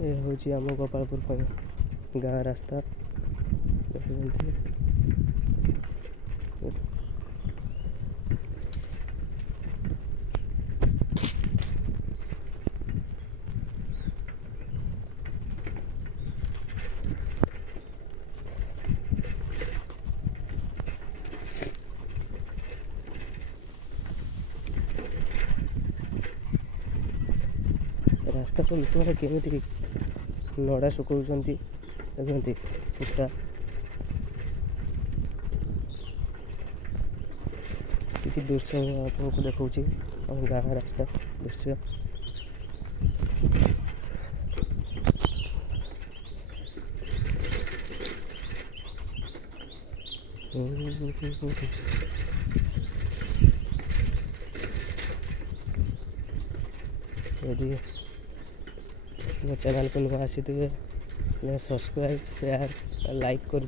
ये हूँ आम गोपालपुर गाँ रास्ता देखते रास्ता तो लोक मैंने केमी नड़ा सुकाउं देखते कुटा किसी दृश्य आपको देखा गाँ रास्ता दृश्य यदि मो चैनल को नुआ आसी सब्सक्राइब शेयर लाइक कर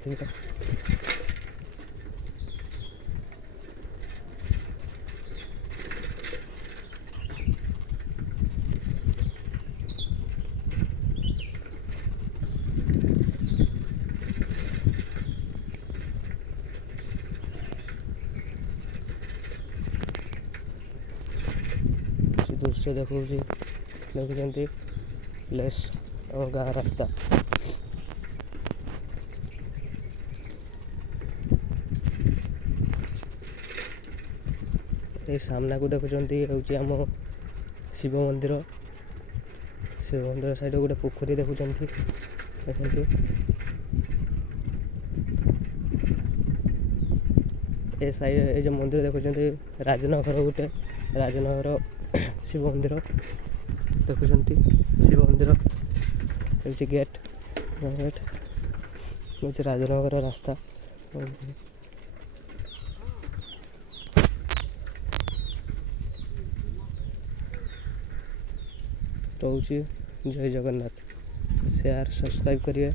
दृश्य देखते प्लेस और गाँ रास्ता ये सामना को देखुं हूँ आम शिव मंदिर साइड गोटे पोखरी देखुं देखते ए साइड ये मंदिर देखुं राजनगर गोटे राजनगर शिव मंदिर देखुं शिव मंदिर ये गेट गेट ये राजनगर रास्ता तो जय जगन्नाथ शेयर सब्सक्राइब करिए।